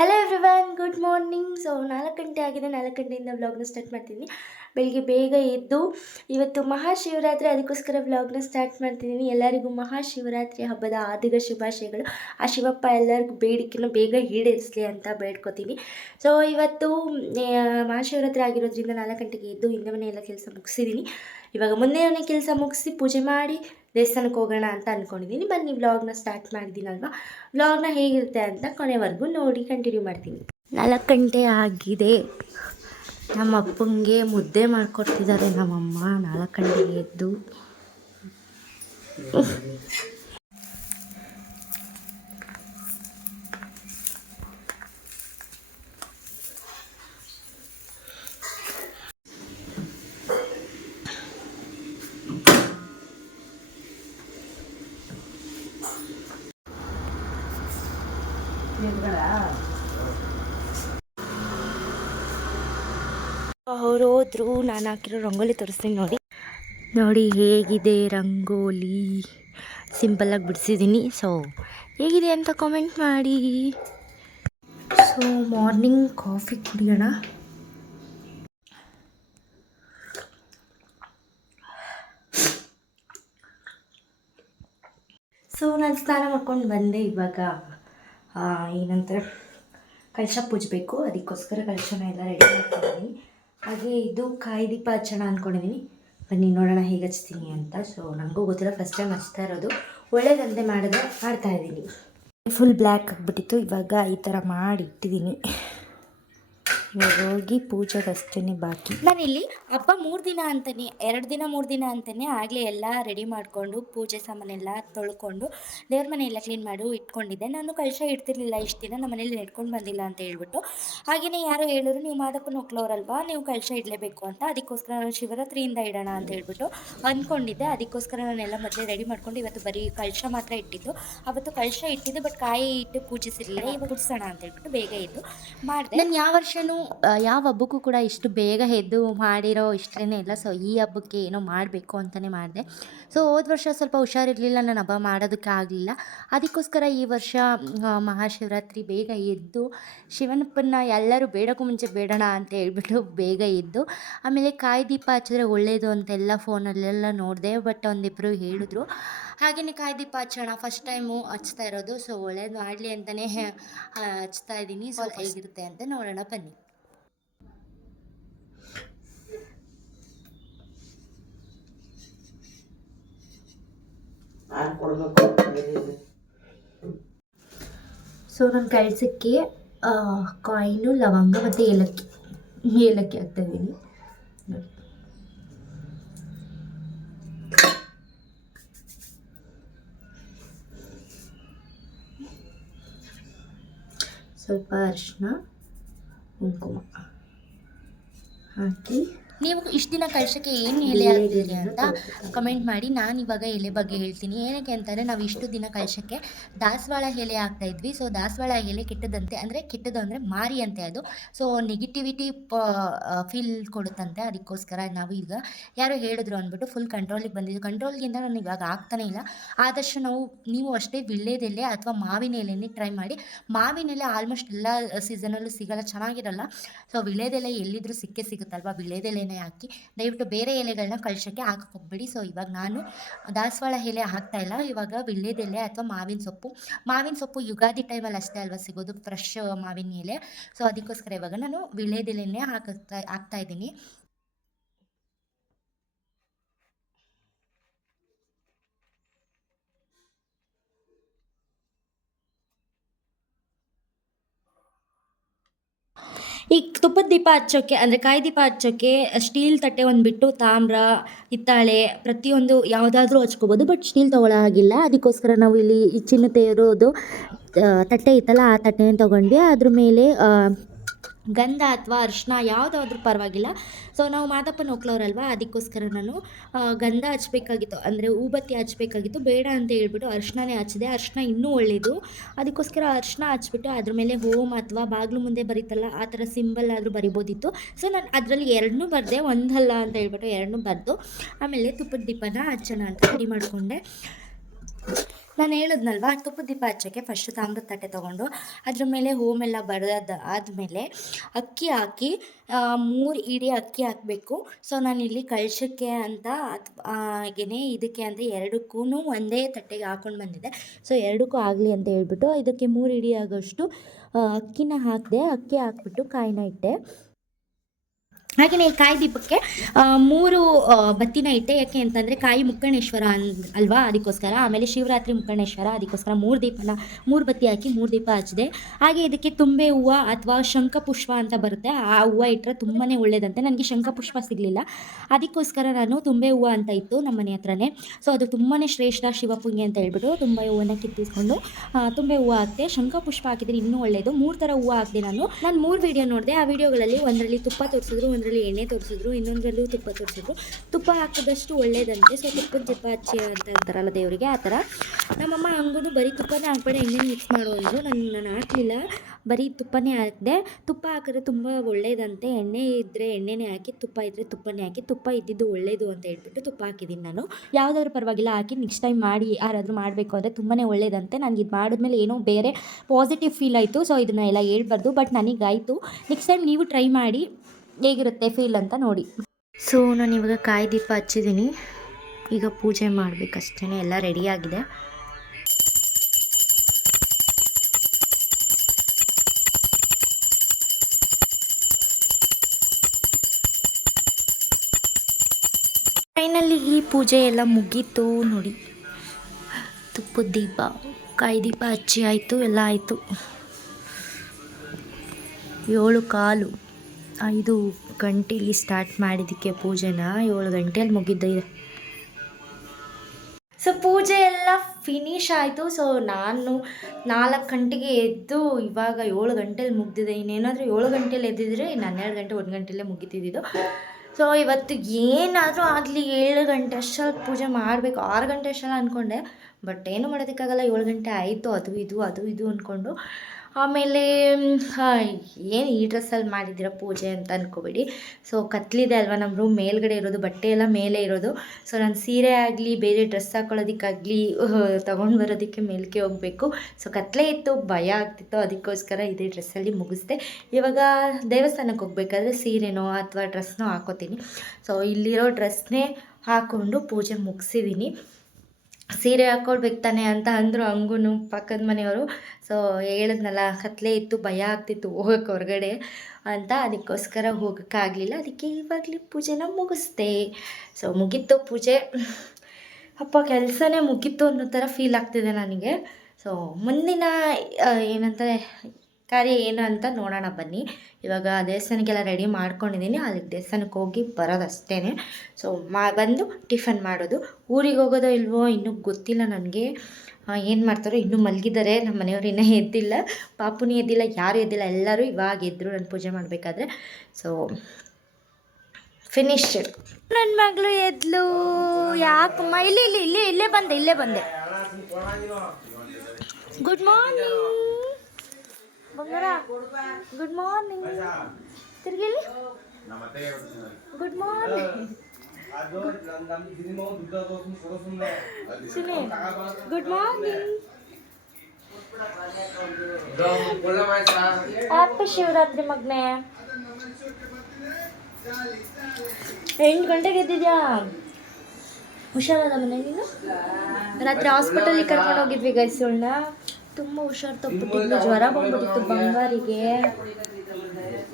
Hello everyone, good morning. So 4 ಗಂಟೆ ಆಗಿದೆ. 4 ಗಂಟೆಯಿಂದ ವ್ಲಾಗ್ನ ಸ್ಟಾರ್ಟ್ ಮಾಡ್ತಿದ್ದೀನಿ. ಬೆಳಿಗ್ಗೆ ಬೇಗ ಎದ್ದು ಇವತ್ತು ಮಹಾಶಿವರಾತ್ರಿ, ಅದಕ್ಕೋಸ್ಕರ ವ್ಲಾಗ್ನ ಸ್ಟಾರ್ಟ್ ಮಾಡ್ತಿದ್ದೀನಿ. ಎಲ್ಲರಿಗೂ ಮಹಾಶಿವರಾತ್ರಿ ಹಬ್ಬದ ಆದಿಗ ಶುಭಾಶಯಗಳು. ಆ ಶಿವಪ್ಪ ಎಲ್ಲರಿಗೂ ಬೇಡಿಕೆನ ಬೇಗ ಈಡೇರಿಸಲಿ ಅಂತ ಬೇಡ್ಕೊತೀನಿ. ಸೊ ಇವತ್ತು ಮಹಾಶಿವರಾತ್ರಿ ಆಗಿರೋದ್ರಿಂದ 4 ಗಂಟೆಗೆ ಎದ್ದು ಹಿಂದೆ ಮನೆ ಎಲ್ಲ ಕೆಲಸ ಮುಗಿಸಿದ್ದೀನಿ. ಇವಾಗ ಮುಂದೆ ಮನೆ ಕೆಲಸ ಮುಗಿಸಿ ಪೂಜೆ ಮಾಡಿ ದೇವಸ್ಥಾನಕ್ಕೆ ಹೋಗೋಣ ಅಂತ ಅಂದ್ಕೊಂಡಿದ್ದೀನಿ. ಬನ್ನಿ ವ್ಲಾಗ್ನ ಸ್ಟಾರ್ಟ್ ಮಾಡಿದ್ದೀನಲ್ವ, ವ್ಲಾಗ್ನ ಹೇಗಿರುತ್ತೆ ಅಂತ ಕೊನೆವರೆಗೂ ನೋಡಿ ಕಂಟಿನ್ಯೂ ಮಾಡ್ತೀನಿ. 4 ಗಂಟೆ ಆಗಿದೆ. ನಮ್ಮ ಅಪ್ಪಂಗೆ ಮುದ್ದೆ ಮಾಡಿಕೊಡ್ತಿದ್ದಾರೆ ನಮ್ಮಮ್ಮ. 4 ಗಂಟೆಗೆ ಎದ್ದು ಅವರು ಹೋದ್ರು. ನಾನು ಹಾಕಿರೋ ರಂಗೋಲಿ ತೋರಿಸ್ತೀನಿ ನೋಡಿ ಹೇಗಿದೆ ರಂಗೋಲಿ. ಸಿಂಪಲ್ಲಾಗಿ ಬಿಡಿಸಿದ್ದೀನಿ. ಸೊ ಹೇಗಿದೆ ಅಂತ ಕಾಮೆಂಟ್ ಮಾಡಿ. ಸೊ ಮಾರ್ನಿಂಗ್ ಕಾಫಿ ಕುಡಿಯೋಣ. ಸೊ ನಾನು ಸ್ನಾನ ಮಾಡ್ಕೊಂಡು ಬಂದೆ. ಇವಾಗ ಏನಂತಾರೆ ಕಳಶ ಪೂಜಬೇಕು, ಅದಕ್ಕೋಸ್ಕರ ಕಳಶನ ಎಲ್ಲ ರೆಡಿ ಮಾಡ್ಕೊಂಡಿದ್ದೀನಿ. ಹಾಗೆ ಇದು ಕಾಯಿ ದೀಪ ಹಚ್ಚೋಣ ಅಂದ್ಕೊಂಡಿದ್ದೀನಿ. ಬನ್ನಿ ನೋಡೋಣ ಹೇಗೆ ಹಚ್ತೀನಿ ಅಂತ. ಸೊ ನನಗೂ ಗೊತ್ತಿಲ್ಲ, ಫಸ್ಟ್ ಟೈಮ್ ಹಚ್ತಾ ಇರೋದು. ಒಳ್ಳೇದಂತೆ ಮಾಡ್ತಾಯಿದ್ದೀನಿ. ಫುಲ್ ಬ್ಲ್ಯಾಕ್ ಆಗಿಬಿಟ್ಟಿತ್ತು. ಇವಾಗ ಈ ಥರ ಮಾಡಿ ಇಟ್ಟಿದ್ದೀನಿ. ಇವಾಗ ಹೋಗಿ ಪೂಜೆಗೆ ಅಷ್ಟೇ ಬಾಕಿ. ನಾನಿಲ್ಲಿ ಹಬ್ಬ 3 ದಿನ ಅಂತಲೇ 2 ದಿನ 3 ದಿನ ಅಂತಲೇ ಆಗಲೇ ಎಲ್ಲ ರೆಡಿ ಮಾಡಿಕೊಂಡು ಪೂಜೆ ಸಾಮಾನೆಲ್ಲ ತೊಳ್ಕೊಂಡು ದೇವ್ರ ಮನೆ ಎಲ್ಲ ಕ್ಲೀನ್ ಮಾಡಿ ಇಟ್ಕೊಂಡಿದ್ದೆ. ನಾನು ಕಳಶ ಇಡ್ತಿರ್ಲಿಲ್ಲ ಇಷ್ಟು ದಿನ, ನಮ್ಮ ಮನೇಲಿ ನೆಡ್ಕೊಂಡು ಬಂದಿಲ್ಲ ಅಂತ ಹೇಳ್ಬಿಟ್ಟು. ಹಾಗೆಯೇ ಯಾರೋ ಹೇಳಿದ್ರು, ನೀವು ಮಾದಪ್ಪನ ಹೋಗ್ಲವ್ರಲ್ವಾ, ನೀವು ಕಳಶ ಇಡಲೇಬೇಕು ಅಂತ. ಅದಕ್ಕೋಸ್ಕರ ನಾನು ಶಿವರಾತ್ರಿಯಿಂದ ಇಡೋಣ ಅಂತ ಹೇಳ್ಬಿಟ್ಟು ಅಂದ್ಕೊಂಡಿದ್ದೆ. ಅದಕ್ಕೋಸ್ಕರ ನಾನೆಲ್ಲ ಮೊದಲೇ ರೆಡಿ ಮಾಡ್ಕೊಂಡು ಇವತ್ತು ಬರೀ ಕಳಶ ಮಾತ್ರ ಇಟ್ಟಿದ್ದು. ಅವತ್ತು ಕಳಶ ಇಟ್ಟಿದ್ದು, ಬಟ್ ಕಾಯಿ ಇಟ್ಟು ಪೂಜಿಸಿರಲಿಲ್ಲ. ಇವಾಗ ಕುಡಿಸೋಣ ಅಂತ ಹೇಳ್ಬಿಟ್ಟು ಬೇಗ ಎದ್ದು ಮಾಡಿದೆ. ನಾನು ಯಾವ ವರ್ಷವೂ ಯಾವ ಹಬ್ಬಕ್ಕೂ ಕೂಡ ಇಷ್ಟು ಬೇಗ ಎದ್ದು ಮಾಡಿರೋ ಇಷ್ಟನೇ ಇಲ್ಲ. ಸೊ ಈ ಹಬ್ಬಕ್ಕೆ ಏನೋ ಮಾಡಬೇಕು ಅಂತಲೇ ಮಾಡಿದೆ. ಸೊ ಹೋದ ವರ್ಷ ಸ್ವಲ್ಪ ಹುಷಾರಿರಲಿಲ್ಲ, ನಾನು ಹಬ್ಬ ಮಾಡೋದಕ್ಕೆ ಆಗಲಿಲ್ಲ. ಅದಕ್ಕೋಸ್ಕರ ಈ ವರ್ಷ ಮಹಾಶಿವರಾತ್ರಿ ಬೇಗ ಎದ್ದು ಶಿವನಪ್ಪನ ಎಲ್ಲರೂ ಬೇಡಕ್ಕೂ ಮುಂಚೆ ಬೇಡೋಣ ಅಂತ ಹೇಳ್ಬಿಟ್ಟು ಬೇಗ ಎದ್ದು ಆಮೇಲೆ ಕಾಯಿ ದೀಪ ಹಚ್ಚಿದ್ರೆ ಒಳ್ಳೆಯದು ಅಂತೆಲ್ಲ ಫೋನಲ್ಲೆಲ್ಲ ನೋಡಿದೆ. ಬಟ್ ಒಂದಿಬ್ಬರು ಹೇಳಿದ್ರು. ಹಾಗೆಯೇ ಕಾಯಿ ದೀಪ ಹಚ್ಚೋಣ, ಫಸ್ಟ್ ಟೈಮು ಹಚ್ತಾ ಇರೋದು. ಸೊ ಒಳ್ಳೇದು ಮಾಡಲಿ ಅಂತಲೇ ಹಚ್ತಾ ಇದ್ದೀನಿ. ಸೊ ಹೇಗಿರುತ್ತೆ ಅಂತ ನೋಡೋಣ ಬನ್ನಿ. ಸೊ ನನ್ನ ಕಳಸಕ್ಕೆ ಕಾಯಿನು, ಲವಂಗ ಮತ್ತು ಏಲಕ್ಕಿ ಹಾಕ್ತಾಯಿದ್ದೀನಿ. ಸ್ವಲ್ಪ ಅರಿಶಿನ, ಕುಂಕುಮ ಹಾಕಿ. ನೀವು ಇಷ್ಟು ದಿನ ಕಳಶಕ್ಕೆ ಏನು ಎಲೆ ಹಾಕ್ತೀರಿ ಅಂತ ಕಮೆಂಟ್ ಮಾಡಿ. ನಾನು ಇವಾಗ ಎಲೆ ಬಗ್ಗೆ ಹೇಳ್ತೀನಿ. ಏನಕ್ಕೆ ಅಂತಂದರೆ, ನಾವು ಇಷ್ಟು ದಿನ ಕಳಶಕ್ಕೆ ದಾಸವಾಳ ಎಲೆ ಹಾಕ್ತಾಯಿದ್ವಿ. ಸೊ ದಾಸವಾಳ ಎಲೆ ಕೆಟ್ಟದಂತೆ, ಕೆಟ್ಟದ್ದು ಅಂದರೆ ಮಾರಿ ಅಂತೆ ಅದು. ಸೊ ನೆಗೆಟಿವಿಟಿ ಫೀಲ್ ಕೊಡುತ್ತಂತೆ. ಅದಕ್ಕೋಸ್ಕರ ನಾವು ಈಗ ಯಾರೋ ಹೇಳಿದ್ರು ಅಂದ್ಬಿಟ್ಟು ಫುಲ್ ಕಂಟ್ರೋಲಿಗೆ ಬಂದಿದ್ದು. ಕಂಟ್ರೋಲ್ಗಿಂತ ನಾನು ಇವಾಗ ಆಗ್ತಾನೆ ಇಲ್ಲ. ಆದಷ್ಟು ನೀವು ಅಷ್ಟೇ ವೀಳ್ಯದೆಲೆ ಅಥವಾ ಮಾವಿನ ಎಲೆನೇ ಟ್ರೈ ಮಾಡಿ. ಮಾವಿನ ಎಲೆ ಆಲ್ಮೋಸ್ಟ್ ಎಲ್ಲ ಸೀಸನಲ್ಲೂ ಸಿಗೋಲ್ಲ, ಚೆನ್ನಾಗಿರಲ್ಲ. ಸೊ ವೀಳ್ಯದೆಲೆ ಎಲ್ಲಿದ್ದರೂ ಸಿಗುತ್ತಲ್ವ, ವೀಳ್ಯದೆಲೆನೇ ಹಾಕಿ. ದಯವಿಟ್ಟು ಬೇರೆ ಎಲೆಗಳನ್ನ ಕಳಶಕ್ಕೆ ಹಾಕಕ್ಕೆ ಹೋಗ್ಬೇಡಿ. ಸೊ ಇವಾಗ ನಾನು ದಾಸವಾಳ ಎಲೆ ಹಾಕ್ತಾಯಿಲ್ಲ, ಇವಾಗ ವೀಳ್ಯದೆಲೆ ಅಥವಾ ಮಾವಿನ ಸೊಪ್ಪು ಯುಗಾದಿ ಟೈಮಲ್ಲಿ ಅಷ್ಟೇ ಅಲ್ವಾ ಸಿಗೋದು, ಫ್ರೆಶ್ ಮಾವಿನ ಎಲೆ. ಸೊ ಅದಕ್ಕೋಸ್ಕರ ಇವಾಗ ನಾನು ವೀಳ್ಯದೆಲೆನೇ ಹಾಕ್ತಾ ಇದ್ದೀನಿ. ಈ ತುಪ್ಪದ ದೀಪ ಹಚ್ಚೋಕ್ಕೆ ಅಂದರೆ ಕಾಯಿ ದೀಪ ಹಚ್ಚೋಕ್ಕೆ ಸ್ಟೀಲ್ ತಟ್ಟೆ ಒಂದು ಬಿಟ್ಟು ತಾಮ್ರ, ಹಿತ್ತಾಳೆ ಪ್ರತಿಯೊಂದು ಯಾವುದಾದ್ರೂ ಹಚ್ಕೋಬೋದು. ಬಟ್ ಸ್ಟೀಲ್ ತೊಗೊಳ್ಳೋ ಹಾಗಿಲ್ಲ. ಅದಕ್ಕೋಸ್ಕರ ನಾವು ಇಲ್ಲಿ ಈ ಚಿನ್ನತೆ ಇರೋದು ತಟ್ಟೆ ಇತ್ತಲ್ಲ, ಆ ತಟ್ಟೆನ ತೊಗೊಂಡ್ವಿ. ಅದ್ರ ಮೇಲೆ ಗಂಧ ಅಥವಾ ಅರಿಶಿನ ಯಾವುದಾದ್ರೂ ಪರವಾಗಿಲ್ಲ. ಸೊ ನಾವು ಮಾದಪ್ಪನ ಹೋಗ್ಲವ್ರಲ್ವ, ಅದಕ್ಕೋಸ್ಕರ ನಾನು ಗಂಧ ಹಚ್ಬೇಕಾಗಿತ್ತು, ಅಂದರೆ ಹೂಬತ್ತಿ ಹಚ್ಬೇಕಾಗಿತ್ತು. ಬೇಡ ಅಂತ ಹೇಳ್ಬಿಟ್ಟು ಅರಿಶಿಣನೇ ಹಚ್ಚಿದೆ. ಅರಿಶಿನ ಇನ್ನೂ ಒಳ್ಳೆಯದು. ಅದಕ್ಕೋಸ್ಕರ ಅರಿಶಿನ ಹಚ್ಬಿಟ್ಟು ಅದ್ರ ಮೇಲೆ ಓಮ್ ಅಥವಾ ಬಾಗಿಲು ಮುಂದೆ ಬರೀತಲ್ಲ ಆ ಥರ ಸಿಂಬಲ್ ಆದರೂ ಬರಿಬೋದಿತ್ತು. ಸೊ ನಾನು ಅದರಲ್ಲಿ 2 ಬರೆದೆ, ಒಂದಲ್ಲ ಅಂತ ಹೇಳ್ಬಿಟ್ಟು 2 ಬರೆದು ಆಮೇಲೆ ತುಪ್ಪದ ದೀಪನ ಹಚ್ಚೋಣ ಅಂತ ರೆಡಿ ಮಾಡಿಕೊಂಡೆ. ನಾನು ಹೇಳಿದ್ನಲ್ವ ತುಪ್ಪದ ದೀಪ ಹಚ್ಚೋಕ್ಕೆ ಫಸ್ಟ್ ತಾಮ್ರದ ತಟ್ಟೆ ತೊಗೊಂಡು ಅದ್ರ ಮೇಲೆ ಹೋಮೆಲ್ಲ ಬರೋದು ಆದಮೇಲೆ ಅಕ್ಕಿ ಹಾಕಿ 3 ಇಡಿ ಅಕ್ಕಿ ಹಾಕಬೇಕು. ಸೊ ನಾನಿಲ್ಲಿ ಕಳಶಕ್ಕೆ ಅಂತ ಹಾಗೆಯೇ ಇದಕ್ಕೆ ಅಂತ ಎರಡಕ್ಕೂ ಒಂದೇ ತಟ್ಟೆಗೆ ಹಾಕ್ಕೊಂಡು ಬಂದಿದ್ದೆ. ಸೊ ಎರಡಕ್ಕೂ ಆಗಲಿ ಅಂತ ಹೇಳ್ಬಿಟ್ಟು ಇದಕ್ಕೆ 3 ಇಡಿ ಆಗೋಷ್ಟು ಅಕ್ಕಿನ ಹಾಕಿದೆ. ಅಕ್ಕಿ ಹಾಕ್ಬಿಟ್ಟು ಕಾಯಿನ ಇಟ್ಟೆ. ಹಾಗೆಯೇ ಕಾಯಿ ದೀಪಕ್ಕೆ 3 ಬತ್ತಿನ ಇಟ್ಟೆ. ಯಾಕೆ ಅಂತಂದರೆ ಕಾಯಿ ಮುಕ್ಕಣೇಶ್ವರ ಅಲ್ವಾ, ಅದಕ್ಕೋಸ್ಕರ. ಆಮೇಲೆ ಶಿವರಾತ್ರಿ ಮುಕ್ಕಣೇಶ್ವರ, ಅದಕ್ಕೋಸ್ಕರ 3 ಬತ್ತಿ ಹಾಕಿ 3 ದೀಪ ಹಚ್ಚಿದೆ. ಹಾಗೆ ಇದಕ್ಕೆ ತುಂಬೆ ಹೂವು ಅಥವಾ ಶಂಖಪುಷ್ಪ ಅಂತ ಬರುತ್ತೆ, ಆ ಹೂವು ಇಟ್ಟರೆ ತುಂಬಾ ಒಳ್ಳೇದಂತೆ. ನನಗೆ ಶಂಖಪುಷ್ಪ ಸಿಗಲಿಲ್ಲ, ಅದಕ್ಕೋಸ್ಕರ ನಾನು ತುಂಬೆ ಹೂವು ಅಂತ ಇತ್ತು ನಮ್ಮ ಮನೆ ಹತ್ರನೇ. ಸೊ ಅದು ತುಂಬಾ ಶ್ರೇಷ್ಠ ಶಿವಪುಂಗೆ ಅಂತ ಹೇಳ್ಬಿಟ್ಟು ತುಂಬೆ ಹೂವನ್ನು ಕಿತ್ತಿಸ್ಕೊಂಡು ತುಂಬೆ ಹೂವು ಹಾಕಿದೆ. ಶಂಖಪುಷ್ಪ ಹಾಕಿದರೆ ಇನ್ನೂ ಒಳ್ಳೆಯದು. 3 ಥರ ಹೂವು ಹಾಕಿದೆ ನಾನು 3 ವೀಡಿಯೋ ನೋಡಿದೆ. ಆ ವಿಡಿಯೋಗಳಲ್ಲಿ ಒಂದರಲ್ಲಿ ತುಪ್ಪ ತೋರಿಸಿದ್ರು, ಒಂದರಲ್ಲಿ ಎಣ್ಣೆ ತೋರಿಸಿದ್ರು, ಇನ್ನೊಂದರಲ್ಲೂ ತುಪ್ಪ ತೋರಿಸಿದ್ರು. ತುಪ್ಪ ಹಾಕಿದಷ್ಟು ಒಳ್ಳೇದಂತೆ. ಸೊ ತುಪ್ಪದ ದೀಪ ಹಚ್ಚಿ ಅಂತ ಅಂತಾರಲ್ಲ ದೇವರಿಗೆ, ಆ ಥರ. ನಮ್ಮಮ್ಮ ಹಂಗೂ ಬರೀ ತುಪ್ಪನೇ ಹಾಕ್ಬೇಡ, ಎಣ್ಣೆ ಮಿಕ್ಸ್ ಮಾಡು ಅಂದರು. ನಾನು ಹಾಕಲಿಲ್ಲ, ಬರೀ ತುಪ್ಪನೇ ಹಾಕಿದೆ. ತುಪ್ಪ ಹಾಕಿದ್ರೆ ತುಂಬ ಒಳ್ಳೇದಂತೆ. ಎಣ್ಣೆ ಇದ್ದರೆ ಎಣ್ಣೆನೇ ಹಾಕಿ, ತುಪ್ಪ ಇದ್ದರೆ ತುಪ್ಪನೇ ಹಾಕಿ. ತುಪ್ಪ ಇದ್ದಿದ್ದು ಒಳ್ಳೇದು ಅಂತ ಹೇಳ್ಬಿಟ್ಟು ತುಪ್ಪ ಹಾಕಿದ್ದೀನಿ ನಾನು. ಯಾವುದಾದ್ರೂ ಪರವಾಗಿಲ್ಲ ಹಾಕಿ ನೆಕ್ಸ್ಟ್ ಟೈಮ್ ಮಾಡಿ ಯಾರಾದರೂ ಮಾಡಬೇಕು ಅಂದರೆ ತುಂಬಾ ಒಳ್ಳೇದಂತೆ. ನನಗೆ ಇದು ಮಾಡಿದ್ಮೇಲೆ ಏನೋ ಬೇರೆ ಪಾಸಿಟಿವ್ ಫೀಲ್ ಆಯಿತು. ಸೊ ಇದನ್ನ ಎಲ್ಲ ಹೇಳ್ಬಾರ್ದು, ಬಟ್ ನನಗಾಯಿತು. ನೆಕ್ಸ್ಟ್ ಟೈಮ್ ನೀವು ಟ್ರೈ ಮಾಡಿ ಹೇಗಿರುತ್ತೆ ಫೀಲ್ ಅಂತ ನೋಡಿ. ಸೊ ನಾನು ಇವಾಗ ಕಾಯಿ ದೀಪ ಹಚ್ಚಿದ್ದೀನಿ. ಈಗ ಪೂಜೆ ಮಾಡಬೇಕಷ್ಟೇ, ಎಲ್ಲ ರೆಡಿಯಾಗಿದೆ. ಫೈನಲಿ ಈ ಪೂಜೆ ಎಲ್ಲ ಮುಗೀತು ನೋಡಿ. ತುಪ್ಪದ ದೀಪ, ಕಾಯಿ ದೀಪ ಹಚ್ಚಿ ಆಯಿತು, ಎಲ್ಲ ಆಯಿತು. 7:15 ಗಂಟೆಲಿ ಸ್ಟಾರ್ಟ್ ಮಾಡಿದ್ದಕ್ಕೆ ಪೂಜೆನ 7 ಗಂಟೆಯಲ್ಲಿ ಮುಗಿದ್ದಿದೆ. ಸೊ ಪೂಜೆ ಎಲ್ಲ ಫಿನಿಶ್ ಆಯಿತು. ಸೊ ನಾನು 4 ಗಂಟೆಗೆ ಎದ್ದು ಇವಾಗ 7 ಗಂಟೆಲಿ ಮುಗ್ದಿದೆ. ಇನ್ನೇನಾದರೂ 7 ಗಂಟೆಲಿ ಎದ್ದಿದ್ರೆ 12 ಗಂಟೆ 1 ಗಂಟೆಲ್ಲೇ ಮುಗಿತಿದ್ದು. ಸೊ ಇವತ್ತು ಏನಾದರೂ ಆಗಲಿ 7 ಗಂಟೆ ಅಷ್ಟರಲ್ಲಿ ಪೂಜೆ ಮಾಡಬೇಕು. 6 ಗಂಟೆ ಅಷ್ಟಲ್ಲ ಅಂದ್ಕೊಂಡೆ, ಬಟ್ ಏನು ಮಾಡೋದಕ್ಕಾಗಲ್ಲ. 7 ಗಂಟೆ ಆಯಿತು. ಅದು ಇದು ಅಂದ್ಕೊಂಡು ಆಮೇಲೆ ಏನು ಈ ಡ್ರೆಸ್ಸಲ್ಲಿ ಮಾಡಿದ್ದೀರ ಪೂಜೆ ಅಂತ ಅಂದ್ಕೋಬೇಡಿ. ಸೊ ಕತ್ಲಿದೆ ಅಲ್ವಾ, ನಮ್ಮ ರೂಮ್ ಮೇಲ್ಗಡೆ ಇರೋದು, ಬಟ್ಟೆ ಎಲ್ಲ ಮೇಲೆ ಇರೋದು. ಸೊ ನಾನು ಸೀರೆ ಆಗಲಿ ಬೇರೆ ಡ್ರೆಸ್ ಹಾಕೊಳ್ಳೋದಕ್ಕಾಗಲಿ ತೊಗೊಂಡು ಬರೋದಕ್ಕೆ ಮೇಲ್ಕೆ ಹೋಗಬೇಕು. ಸೊ ಕತ್ಲೆ ಇತ್ತು, ಭಯ ಆಗ್ತಿತ್ತು, ಅದಕ್ಕೋಸ್ಕರ ಇದೇ ಡ್ರೆಸ್ಸಲ್ಲಿ ಮುಗಿಸ್ದೆ. ಇವಾಗ ದೇವಸ್ಥಾನಕ್ಕೆ ಹೋಗ್ಬೇಕಾದ್ರೆ ಸೀರೆನೋ ಅಥವಾ ಡ್ರೆಸ್ನೋ ಹಾಕೋತೀನಿ. ಸೊ ಇಲ್ಲಿರೋ ಡ್ರೆಸ್ನೇ ಹಾಕ್ಕೊಂಡು ಪೂಜೆ ಮುಗಿಸಿದ್ದೀನಿ. ಸೀರೆ ಹಾಕ್ಕೊಳ್ಬೇಕು ತಾನೆ ಅಂತ ಅಂದರು ಹಂಗೂ ಪಕ್ಕದ ಮನೆಯವರು. ಸೊ ಹೇಳಿದ್ನಲ್ಲ, ಕತ್ಲೆ ಇತ್ತು, ಭಯ ಆಗ್ತಿತ್ತು ಹೋಗೋಕ್ಕೆ ಹೊರಗಡೆ ಅಂತ, ಅದಕ್ಕೋಸ್ಕರ ಹೋಗೋಕ್ಕಾಗಲಿಲ್ಲ. ಅದಕ್ಕೆ ಇವಾಗಲೇ ಪೂಜೆನ ಮುಗಿಸ್ದೆ. ಸೊ ಮುಗೀತು ಪೂಜೆ. ಅಪ್ಪ ಕೆಲಸನೇ ಮುಗೀತು ಅನ್ನೋ ಥರ ಫೀಲ್ ಆಗ್ತಿದೆ ನನಗೆ. ಸೊ ಮುಂದಿನ ಏನಂತಾರೆ ಕಾರ್ಯ ಏನು ಅಂತ ನೋಡೋಣ ಬನ್ನಿ. ಇವಾಗ ದೇವಸ್ಥಾನಕ್ಕೆಲ್ಲ ರೆಡಿ ಮಾಡ್ಕೊಂಡಿದ್ದೀನಿ. ಅಲ್ಲಿಗೆ ದೇವಸ್ಥಾನಕ್ಕೆ ಹೋಗಿ ಬರೋದಷ್ಟೇ. ಸೊ ಬಂದು ಟಿಫನ್ ಮಾಡೋದು. ಊರಿಗೆ ಹೋಗೋದೋ ಇಲ್ವೋ ಇನ್ನೂ ಗೊತ್ತಿಲ್ಲ ನನಗೆ. ಏನು ಮಾಡ್ತಾರೋ, ಇನ್ನೂ ಮಲಗಿದ್ದಾರೆ ನಮ್ಮ ಮನೆಯವ್ರು, ಇನ್ನೂ ಎದ್ದಿಲ್ಲ. ಪಾಪುನಿ ಎದ್ದಿಲ್ಲ, ಯಾರು ಎದ್ದಿಲ್ಲ, ಎಲ್ಲರೂ ಇವಾಗ ಎದ್ದರು ನಾನು ಪೂಜೆ ಮಾಡಬೇಕಾದ್ರೆ. So finished. ನನ್ನ ಮಗಳು ಎದ್ಲು. ಯಾಕಮ್ಮ? ಇಲ್ಲೇ ಬಂದೆ. ಗುಡ್ ಮಾರ್ನಿಂಗ್ ಬಂಗಾರ. Good morning. ತಿರ್ಗಿಲಿ. Good morning. Suni good morning. Happy Shivaratri ಮಗ್ನೆ. 8 ಗಂಟೆಗೆ ಎದ್ದಿದ್ಯಾ? ಹುಷಾರಾದ ಮನೆ ನೀನು? ರಾತ್ರಿ ಹಾಸ್ಪಿಟಲಿಗೆ ಕರ್ಕೊಂಡು ಹೋಗಿದ್ವಿ ಗೈಸ್. ಇವಳನ್ನ ತುಂಬ ಹುಷಾರು ತಪ್ಪಿಟ್ಟಿದ್ಲು, ಜ್ವರ ಬಂದ್ಬಿಟ್ಟಿತ್ತು ಬಂಗಾರಿಗೆ.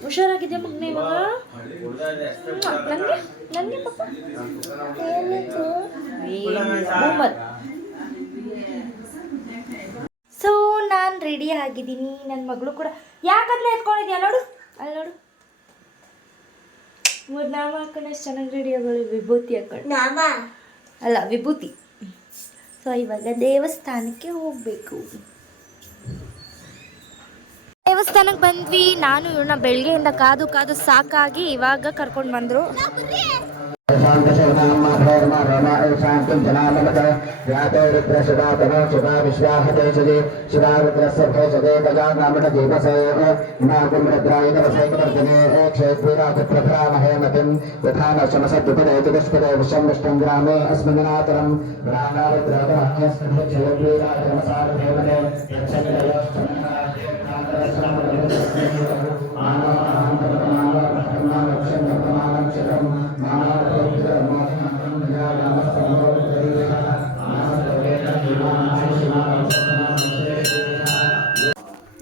ಹುಷಾರಾಗಿದ್ಯಾ ಮಗನೇ ಇವಾಗ? ನನಗೆ ಪಾಪ ಏನಿತ್ತು ಬೂಮರ್. ಸೊ ನಾನು ರೆಡಿ ಆಗಿದ್ದೀನಿ. ನನ್ನ ಮಗಳು ಕೂಡ. ಯಾಕಂದ್ರೆ ಎತ್ಕೊಂಡಿದ್ಯಾ ನೋಡು, ಅಲ್ಲಿ ನೋಡು. ನಾಮ ಹಾಕೊಂಡು ಎಷ್ಟು ಚೆನ್ನಾಗಿ ರೆಡಿ ಆಗೋಳು. ವಿಭೂತಿ ಹಾಕೊಂಡು. ನಾಮ ಅಲ್ಲ, ವಿಭೂತಿ. ಸೊ ಇವಾಗ ದೇವಸ್ಥಾನಕ್ಕೆ ಹೋಗಬೇಕು. ದೇವಸ್ಥಾನಕ್ಕೆ ಬಂದ್ವಿ. ನಾನು ಇವ್ರನ್ನ ಬೆಳಗ್ಗೆಯಿಂದ ಕಾದು ಸಾಕಾಗಿ ಇವಾಗ ಕರ್ಕೊಂಡು ಬಂದರು. शान्तिं जनाममत व्यातो रुद्रशिवा तनो शिवा विश्वाहते सजे शिवा रुद्रस्य भेषजे गजानामन जीवसे नागुं रुद्राय नमसे वर्धने क्षेत्रीराजप्रभरामहे मतिं यथा न शमसद्विपदे चतुष्पदे विश्वं विष्णुं ग्रामे अस्मिन्नातरं राणारुद्रादमह्यस्कन्धक्षेत्रीराय नमसारभेमने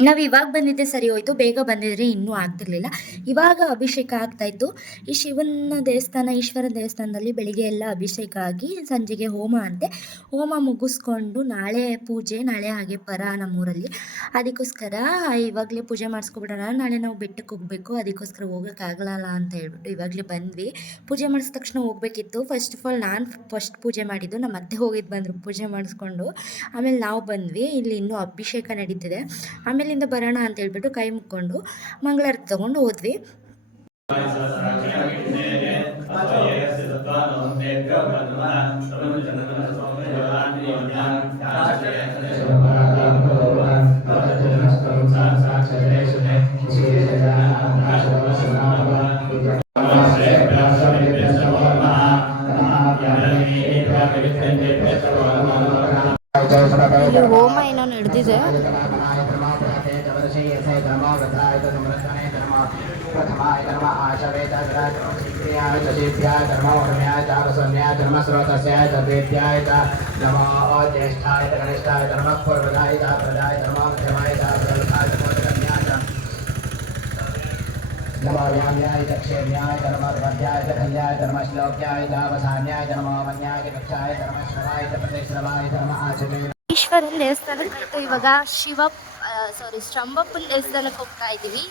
ನಾವು ಇವಾಗ ಬಂದಿದ್ದೆ ಸರಿ ಹೋಯಿತು, ಬೇಗ ಬಂದಿದ್ರೆ ಇನ್ನೂ ಆಗ್ತಿರ್ಲಿಲ್ಲ. ಇವಾಗ ಅಭಿಷೇಕ ಆಗ್ತಾಯಿತ್ತು. ಈ ಶಿವನ ದೇವಸ್ಥಾನ, ಈಶ್ವರ ದೇವಸ್ಥಾನದಲ್ಲಿ ಬೆಳಿಗ್ಗೆ ಎಲ್ಲ ಅಭಿಷೇಕ ಆಗಿ ಸಂಜೆಗೆ ಹೋಮ ಅಂತೆ. ಹೋಮ ಮುಗಿಸ್ಕೊಂಡು ನಾಳೆ ಪೂಜೆ, ನಾಳೆ ಹಾಗೆ ಪರ ನಮ್ಮೂರಲ್ಲಿ. ಅದಕ್ಕೋಸ್ಕರ ಇವಾಗಲೇ ಪೂಜೆ ಮಾಡಿಸ್ಕೊಬಿಡೋಣ, ನಾಳೆ ನಾವು ಬೆಟ್ಟಕ್ಕೆ ಹೋಗಬೇಕು, ಅದಕ್ಕೋಸ್ಕರ ಹೋಗೋಕ್ಕಾಗಲ್ಲ ಅಂತ ಹೇಳ್ಬಿಟ್ಟು ಇವಾಗಲೇ ಬಂದ್ವಿ. ಪೂಜೆ ಮಾಡಿದ ತಕ್ಷಣ ಹೋಗಬೇಕಿತ್ತು. ಫಸ್ಟ್ ಆಫ್ ಆಲ್ ನಾನು ಫಸ್ಟ್ ಪೂಜೆ ಮಾಡಿದ್ದು, ನಮ್ಮ ಅತ್ತೆ ಹೋಗಿದ್ದು ಬಂದರು ಪೂಜೆ ಮಾಡಿಸ್ಕೊಂಡು. ಆಮೇಲೆ ನಾವು ಬಂದ್ವಿ. ಇಲ್ಲಿ ಇನ್ನೂ ಅಭಿಷೇಕ ನಡೀತಿದೆ. ಆಮೇಲಿಂದ ಬರೋಣ ಅಂತ ಹೇಳ್ಬಿಟ್ಟು ಕೈ ಮುಕ್ಕೊಂಡು ಮಂಗಳಾರತಿ ತಗೊಂಡು ಹೋದ್ವಿ. ಇಲ್ಲಿ ಹೋಮ ಏನೋ ನಡೆದಿದೆ. प्रथमाय नमः आशवेदाय तजेभ्याय धर्मवर्ण्याय चारसम्याय धर्मस्रोतस्याय सर्वेभ्याय नमो ज्येष्ठाय कनिष्ठाय धर्मपूर्वदाय प्रदाय धर्ममध्यमाय प्रवृद्धाय धर्मकन्याय नमो याम्याय दक्षिण्याय धर्ममध्याय कल्याय धर्मश्लोक्याय वसान्याय धर्ममन्याय कक्षाय धर्मश्रवाय प्रतिश्रवाय धर्म आचमे. ಈಶ್ವರನ ದೇವಸ್ಥಾನಕ್ಕೆ ಇವಾಗ ಶ್ರಂಬಪ್ಪನ ದೇವಸ್ಥಾನಕ್ಕೆ ಹೋಗ್ತಾ ಇದ್ದೀವಿ.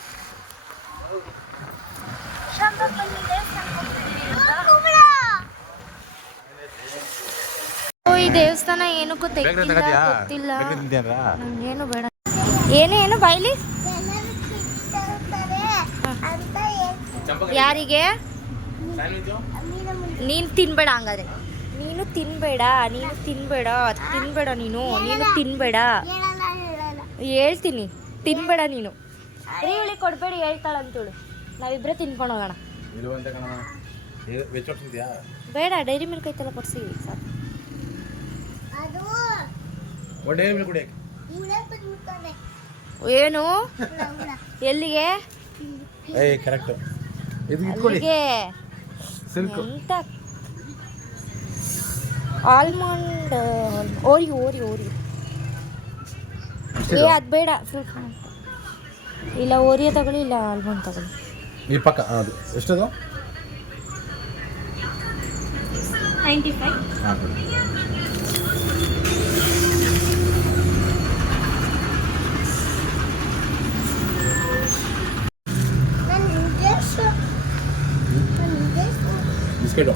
ಈ ದೇವಸ್ಥಾನ ಏನಕ್ಕೂ ಗೊತ್ತಿಲ್ಲ, ಏನು ಬೇಡ. ಏನು ಬಾಯ್ಲಿ ಯಾರಿಗೆ? ನೀನು ತಿನ್ಬೇಡ, ಹಂಗಾದ್ರೆ ನೀನು ತಿನ್ಬೇಡ ಹೇಳ್ತೀನಿ, ತಿನ್ಬೇಡ ನೀನು. ಹೇಳಿ ಕೊಡ್ಬೇಡಿ, ಹೇಳ್ತಾಳಂತೇಳು. ನಾವಿಬ್ಬರೇ ತಿನ್ಕೊಂಡು ಹೋಗೋಣ. ಬೇಡ, ಡೈರಿ ಮಿಲ್ಕ್ ಐತಲ್ಲ ಕೊಡ್ಸಿ ಸಾಕು. ಏನು ಎಲ್ಲಿಗೆ ಎಂತ ಆಲ್ಮಂಡ್ ಓರಿ ಅದು ಬೇಡ. ಇಲ್ಲ ಓರಿಯ ತಗೊಳ್ಳಿ, ಇಲ್ಲ ಆಲ್ಮಂಡ್ ತಗೊಳ್ಳಿ. ಈ ಪಕ್ಕ ಅದು ಎಷ್ಟದು? 95. ಬಿಸ್ಕೆಟ್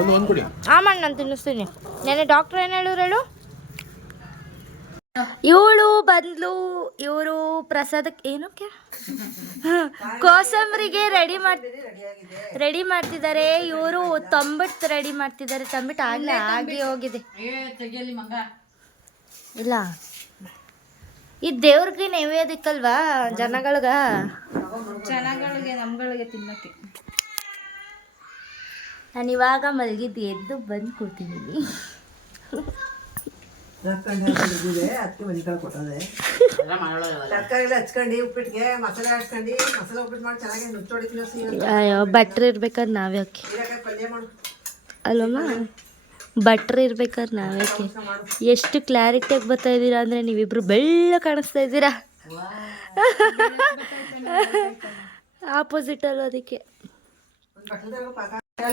ಒಂದು ಕೊಡಿ. ಆಮಣ್ಣ ನಾನು ತಿನ್ನಿಸ್ತೀನಿ. ನೆನೆ ಡಾಕ್ಟ್ರ್ ಏನು ಹೇಳಿದ್ರು? ಇವಳು ಬಂದ್ಲು. ಇವರು ಪ್ರಸಾದಕ್ಕೆ ಏನಕ್ಕೆ ಕೋಸಂಬರಿಗೆ ರೆಡಿ ಮಾಡ್ತಿದ್ದಾರೆ. ಇವರು ತಂಬಿಟ್ಟು ರೆಡಿ ಮಾಡ್ತಿದ್ದಾರೆ. ತಂಬಿಟ್ಟು ಆಗಲೇ ಆಗಿ ಹೋಗಿದೆ. ಇಲ್ಲ, ಈ ದೇವ್ರಿಗೆ ನೈವೇದ್ಯಕ್ಕಲ್ವಾ, ಜನಗಳಿಗೆ ನಮ್ಗಳಿಗೆ ತಿನ್ನಕ್ಕೆ. ನಾನು ಇವಾಗ ಮಲಗಿದ್ದು ಎದ್ದು ಬಂದು ಕೂತಿದ್ದೀನಿ. ಅದಕ್ಕೆ ಮನೆ ಕೊಟ್ಟದೆ ತರಕಾರಿ ಎಲ್ಲ ಹಚ್ಕೊಂಡು ಉಪ್ಪಿಟ್ಟಿಗೆ ಮಸಾಲೆ ಹಾಕ್ಸ್ಕೊಂಡು ಮಸಾಲೆ ಉಪ್ಪಿಟ್ಟು ಮಾಡಿ ಚೆನ್ನಾಗಿ ನುಚ್ಚೊಡಿತೀನಿ. ಅಯ್ಯೋ, ಭಟ್ರು ಇರ್ಬೇಕಾದ್ರೆ ನಾವ್ಯಾಕೆ ಪಲ್ಯ ಮಾಡು ಅಲ್ಲಮ್ಮ, ಭಟ್ರು ಇರ್ಬೇಕಾದ್ರೆ ನಾವ್ಯಾಕೆ. ಎಷ್ಟು ಕ್ಲಾರಿಟಿಯಾಗಿ ಬರ್ತಾ ಇದ್ದೀರಾ ಅಂದರೆ ನೀವಿಬ್ರು ಬೆಳ್ಳ ಕಾಣಿಸ್ತಾ ಇದ್ದೀರಾ. ಆಪೋಸಿಟ್ ಅಲ್ಲ, ಅದಕ್ಕೆ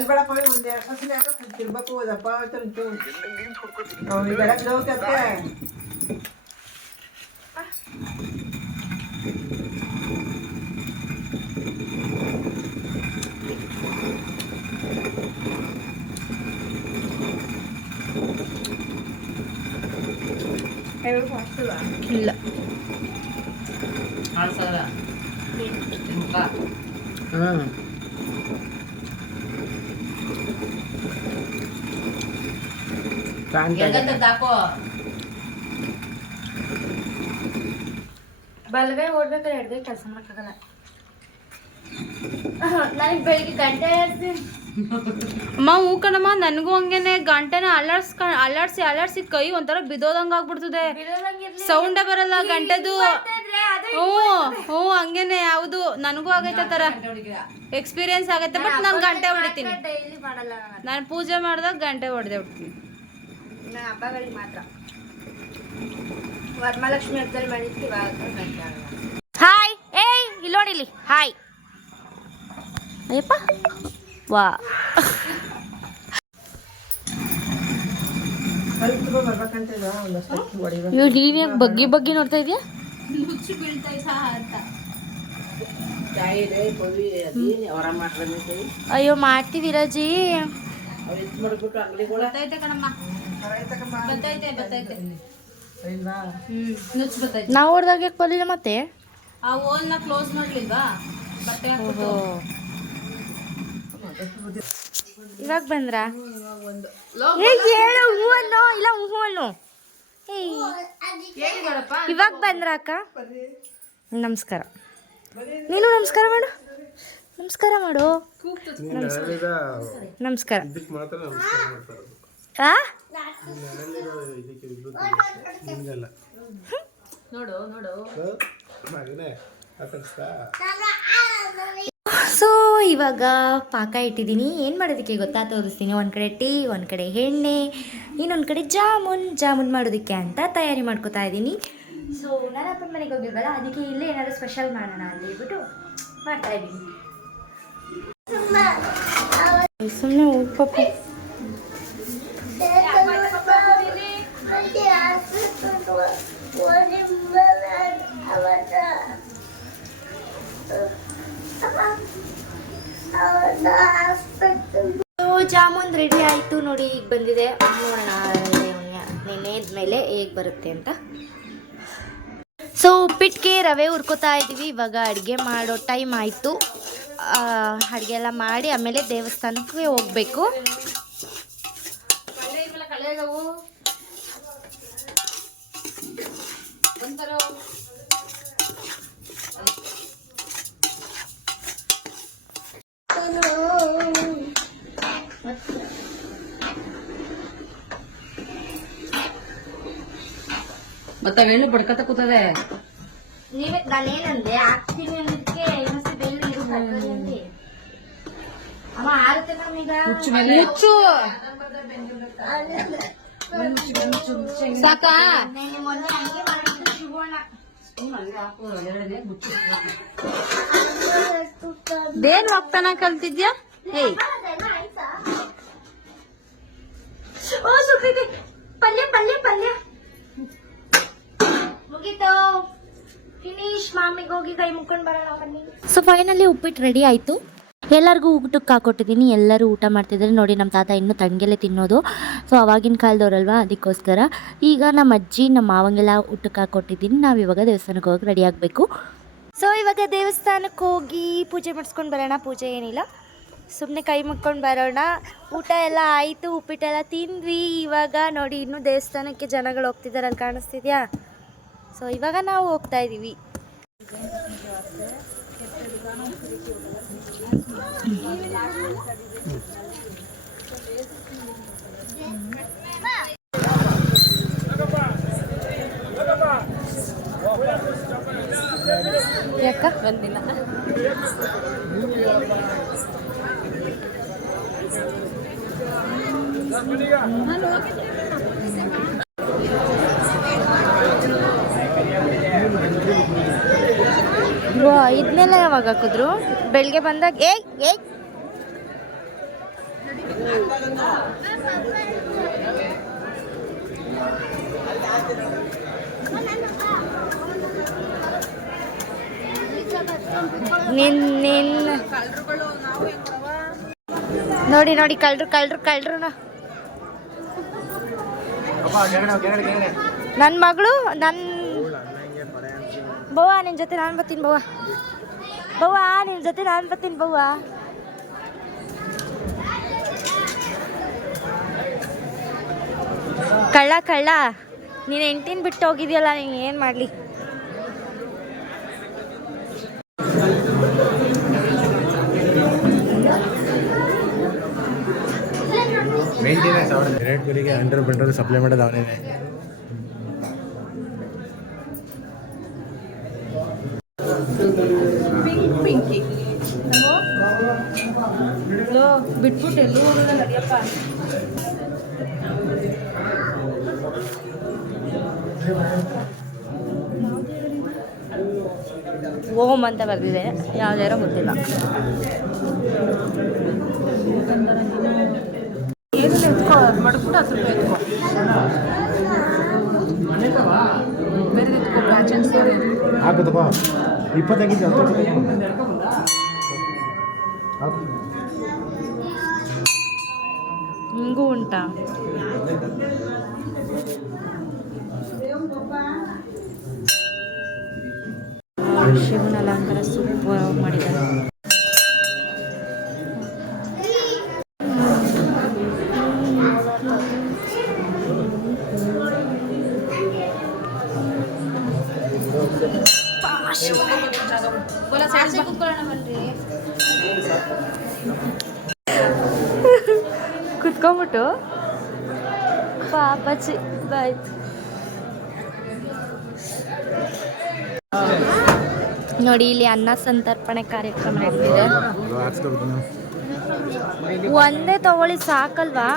ಬೇಡಪ್ಪ ಒಂದು 2 ಸಲ ಯಾಕೆ ತಿರ್ಬೇಕು ಹೋದಪ್ಪ ಬೆಳಗ್ಗೆ ಹೋಗ್ತಕ್ಕೆ. ಇಲ್ಲ ಹಾಂ ಬಲಗೈ ಓಡ್ಬೇಕಾದ್ರೆ ಎಡಗೈ ಕೆಲಸ ಮಾಡೋಕ್ಕಾಗಲ್ಲ. ನನಗೆ ಬೆಳಿಗ್ಗೆ ಗಂಟೆ ಅಮ್ಮ ಹೂ ಕಣಮ್ಮ, ನನಗೂ ಹಂಗೇನೆ ಗಂಟೆನ ಅಲ್ಲಾಡ್ಸಿ ಕೈ ಒಂಥರ ಬಿದೋದಂಗ ಆಗ್ಬಿಡ್ತದೆ, ಸೌಂಡೇ ಬರಲ್ಲ ಗಂಟೆದು. ಹ್ಞೂ ಹಂಗೇನೆ, ಹೌದು ನನಗೂ ಆಗೈತೆ ತರ ಎಕ್ಸ್ಪೀರಿಯನ್ಸ್ ಆಗೈತೆ. ಬಟ್ ನಾನು ಗಂಟೆ ಹೊಡಿತೀನಿ, ಡೈಲಿ ಮಾಡಲ್ಲ ನಾನು ಪೂಜೆ ಮಾಡಿದಾಗ ಗಂಟೆ ಹೊಡೆದೇ ಬಿಡ್ತೀನಿ. ನಾನು ಹಬ್ಬಗಳಿಗೆ ಮಾತ್ರ. ವರಮಹಾಲಕ್ಷ್ಮಿ ಹಬ್ಬದಲ್ಲಿ ಮಾಡಿದ್ವಿ, ಇವಾಗ ಗಂಟೆ ಆಗಲ್ಲ. ಹಾಯ್, ಏಯ್ ಇಲ್ಲಿ ನೋಡಿಲಿ, ಹಾಯ್. ಅಯ್ಯಪ್ಪ ವಾ, ಬರ್ಬೇಕಂತ ಒಂದಷ್ಟು ಹೊಡಿಬೇಕು. ಇವ್ ನೀನೇ ಬಗ್ಗಿ ನೋಡ್ತಾ ಇದೀಯಾ? ಅಯ್ಯೋ ಮಾಡ್ತೀವಿ ರಜಿ. ನಾವು ಹೊಡೆದಾಗ ಯಾಕೆ ಬರಲಿಲ್ಲ ಮತ್ತೆ? ಆ ಹೋಲ್ನ ಕ್ಲೋಸ್ ಮಾಡ್ಲಿಲ್ವಾ ಬಟ್ಟೆ ಹಾಕ್ಬಿಟ್ಟು? ಇವಾಗ ಬಂದ್ರಾ? ಹೇಳು ಹೂ ಅನ್ನೋ, ಇಲ್ಲ ಹೂ ಅನ್ನೋ. ಇವಾಗ ಬಂದ್ರ ಅಕ್ಕ? ನಮಸ್ಕಾರ. ನೀನು ನಮಸ್ಕಾರ ಮಾಡು, ನಮಸ್ಕಾರ ಮಾಡು. ನಮಸ್ಕಾರ. ಆ? ನೋಡು ನೋಡು. ಸೊ ಇವಾಗ ಪಾಕ ಇಟ್ಟಿದ್ದೀನಿ. ಏನು ಮಾಡೋದಕ್ಕೆ ಗೊತ್ತಾ ತೋರಿಸ್ತೀನಿ. ಒಂದು ಕಡೆ ಟೀ, ಒಂದು ಕಡೆ ಎಣ್ಣೆ, ಇನ್ನೊಂದು ಕಡೆ ಜಾಮೂನ್ ಮಾಡೋದಕ್ಕೆ ಅಂತ ತಯಾರಿ ಮಾಡ್ಕೋತಾ ಇದ್ದೀನಿ. ಸೊ ನನ್ನ ಅಪ್ಪನ ಮನೆಗೆ ಹೋಗಿಲ್ವಲ್ಲ, ಅದಕ್ಕೆ ಇಲ್ಲೇ ಏನಾದರೂ ಸ್ಪೆಷಲ್ ಮಾಡೋಣ ಅಂತ ಹೇಳ್ಬಿಟ್ಟು ಮಾಡ್ತಾ ಇದ್ದೀನಿ. ಸುಮ್ಮನೆ ಹೋಗಿ ಪಾಪ. ಜಾಮೂನ್ ರೆಡಿ ಆಯಿತು ನೋಡಿ, ಈಗ ಬಂದಿದೆ. ನೋಡೋಣ ನೆನೆದ್ಮೇಲೆ ಹೇಗೆ ಬರುತ್ತೆ ಅಂತ. ಸೊ ಉಪ್ಪಿಟ್ಟಿಗೆ ರವೆ ಹುರ್ಕೋತಾ ಇದ್ದೀವಿ. ಇವಾಗ ಅಡುಗೆ ಮಾಡೋ ಟೈಮ್ ಆಯಿತು. ಅಡುಗೆ ಎಲ್ಲ ಮಾಡಿ ಆಮೇಲೆ ದೇವಸ್ಥಾನಕ್ಕೆ ಹೋಗಬೇಕು. ಮತ್ತೆ ಹೆಣ್ಣು ಬಡ್ಕತ್ತ ಕೂತದೆ. ನೀವೇ ನಾನೇನಂದೆ ಹಾಕ್ತೀನಿ ಅನ್ನೋದಕ್ಕೆ ಇನ್ನೊಂದ್ಸತಿ ಬೆಳ್ಳಿ ಇರುತ್ತೆ. ಅಮ್ಮ ಆರುತ್ತೆ ನಮ್ಮೀಗ. ಮುಚ್ಚು ಸಾಕಾ? ಮೊನ್ನೆ ಹಂಗೆ ಮಾಡಿದ್ದು ಶಿವಣ್ಣ. ದೇನ್ ಹೋಗ್ತಾನ ಕಲ್ತಿದ್ಯಾ? ಏಯ್ ಓ ಸುಪ್ರೀತಿ, ಪಲ್ಯ ಮುಗೀತು, ಫಿನಿಶ್. ಮಾಮಿಗೆ ಹೋಗಿ ಕೈ ಮುಕ್ಕೊಂಡು ಬರೋಣ ಬನ್ನಿ. ಸೊ ಫೈನಲಿ ಉಪ್ಪಿಟ್ಟು ರೆಡಿ ಆಯಿತು. ಎಲ್ಲರಿಗೂ ಊಟಕ್ಕೆ ಹಾಕೊಟ್ಟಿದ್ದೀನಿ. ಎಲ್ಲರೂ ಊಟ ಮಾಡ್ತಿದ್ದಾರೆ ನೋಡಿ. ನಮ್ಮ ತಾತ ಇನ್ನೂ ತಣ್ಣಗೆಲೆ ತಿನ್ನೋದು. ಸೊ ಅವಾಗಿನ ಕಾಲದವ್ರಲ್ವ, ಅದಕ್ಕೋಸ್ಕರ ಈಗ ನಮ್ಮ ಅಜ್ಜಿ ನಮ್ಮ ಮಾವಂಗೆಲ್ಲ ಊಟಕ್ಕೆ ಹಾಕೊಟ್ಟಿದ್ದೀನಿ. ನಾವು ಇವಾಗ ದೇವಸ್ಥಾನಕ್ಕೆ ಹೋಗಿ ರೆಡಿ ಆಗಬೇಕು. ಸೊ ಇವಾಗ ದೇವಸ್ಥಾನಕ್ಕೆ ಹೋಗಿ ಪೂಜೆ ಮಾಡಿಸ್ಕೊಂಡು ಬರೋಣ. ಪೂಜೆ ಏನಿಲ್ಲ, ಸುಮ್ಮನೆ ಕೈ ಮುಕ್ಕೊಂಡು ಬರೋಣ. ಊಟ ಎಲ್ಲ ಆಯಿತು, ಉಪ್ಪಿಟ್ಟೆಲ್ಲ ತಿಂದ್ವಿ. ಇವಾಗ ನೋಡಿ ಇನ್ನೂ ದೇವಸ್ಥಾನಕ್ಕೆ ಜನಗಳು ಹೋಗ್ತಿದ್ದಾರಲ್ಲಿ, ಕಾಣಿಸ್ತಿದ್ಯಾ? ಸೊ ಇವಾಗ ನಾವು ಹೋಗ್ತಾ ಇದ್ದೀವಿ. ಯಾಕ ಬಂದಿಲ್ಲ? ಇದನ್ನೆಲ್ಲ ಯಾವಾಗ ಹಾಕಿದ್ರು? ಬೆಳಿಗ್ಗೆ ಬಂದಾಗ ನೋಡಿ ಕಳ್ರು ನನ್ನ ಮಗಳು. ಬೋವಾ ನಿನ್ನ ಜೊತೆ ನಾನು ಬರ್ತೀನಿ ಬೋವಾ. ಬವ್ವ ನಿನ್ ಜೊತೆ ನಾನು ಬರ್ತೀನಿ ಬವ್ವ. ಕಳ್ಳ ಕಳ್ಳ ನೀನು ಹೆಂಡ್ತಿನ ಬಿಟ್ಟು ಹೋಗಿದ್ಯಲ್ಲ, ನೀನು ಏನು ಮಾಡಲಿ? ಮೇಂಟೆನೆನ್ಸ್ ಅವ್ರ ರೇಟ್ ಗುರಿಗೆ ಅಂಡರ್ ಪೆಟ್ರೋಲ್ ಸಪ್ಲೈ ಮಾಡೋದು ಅವನೇನೆ. ಪಿಂಕಿ ಬಿಟ್ಬಿಟ್ಟು ಎಲ್ಲೂ ಹೋಗೋಣ ನಡಿಯಪ್ಪ. ಓಮ್ ಅಂತ ಬರ್ದಿದೆ, ಯಾವ್ದಾರೋ ಗೊತ್ತಿಲ್ಲ. ಏನು ಎತ್ಕೋ ಮಡ್ಬಿಟ್ಟು 10 ರೂಪಾಯಿ ಎತ್ಕೋ. ಬೇರೆ ಎತ್ಕೋ ಪ್ಯಾಚನ್ ಸೀರೆ. ಹಾಕುತ್ತಪ್ಪ 20 ಆಗಿದ್ದು ಹಿಂಗೂ ಉಂಟಾ? ಶಿವನ ಅಲಂಕಾರ ಸೂಪರ್ ಮಾಡಿದ್ದಾರೆ. ಕುತ್ಕೊಂಬಿಟ್ಟು ಪಾಪಚ್ಚಿ ಬಾಯ್. ನೋಡಿ ಇಲ್ಲಿ ಅನ್ನ ಸಂತರ್ಪಣೆ ಕಾರ್ಯಕ್ರಮ ನಡೆದಿದೆ. ಒಂದೇ ತಗೊಳ್ಳಿ ಸಾಕಲ್ವಾ?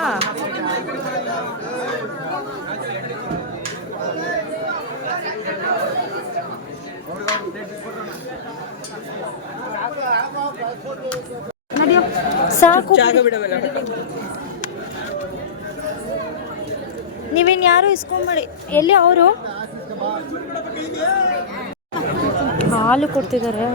ಸಾಕು. ನೀವೇನು ಯಾರು ಇಸ್ಕೊಂಬೇಡಿ. ಎಲ್ಲಿ ಅವರು ಹಾಲು ಕೊಡ್ತಿದ್ದಾರೆ.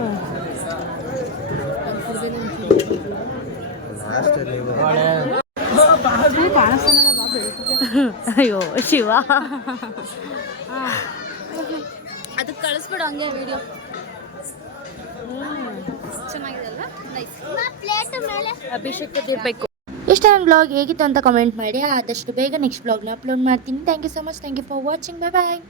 ಅಯ್ಯೋ ಶಿವ, ಅದಕ್ಕೆ ಕಳಿಸ್ಬಿಡು ಹಂಗೆ ವಿಡಿಯೋ. ಚೆನ್ನಾಗಿದೆ ಅಲ್ವಾ? ಅಭಿಷೇಕದಿರಬೇಕು. ಇಷ್ಟ ನನ್ನ ಬ್ಲಾಗ್ ಹೇಗಿತ್ತು ಅಂತ ಕಮೆಂಟ್ ಮಾಡಿ. ಆದಷ್ಟು ಬೇಗ ನೆಕ್ಸ್ಟ್ ಬ್ಲಾಗ್ನ ಅಪ್ಲೋಡ್ ಮಾಡ್ತೀನಿ. Thank you so much. Thank you for watching. Bye bye.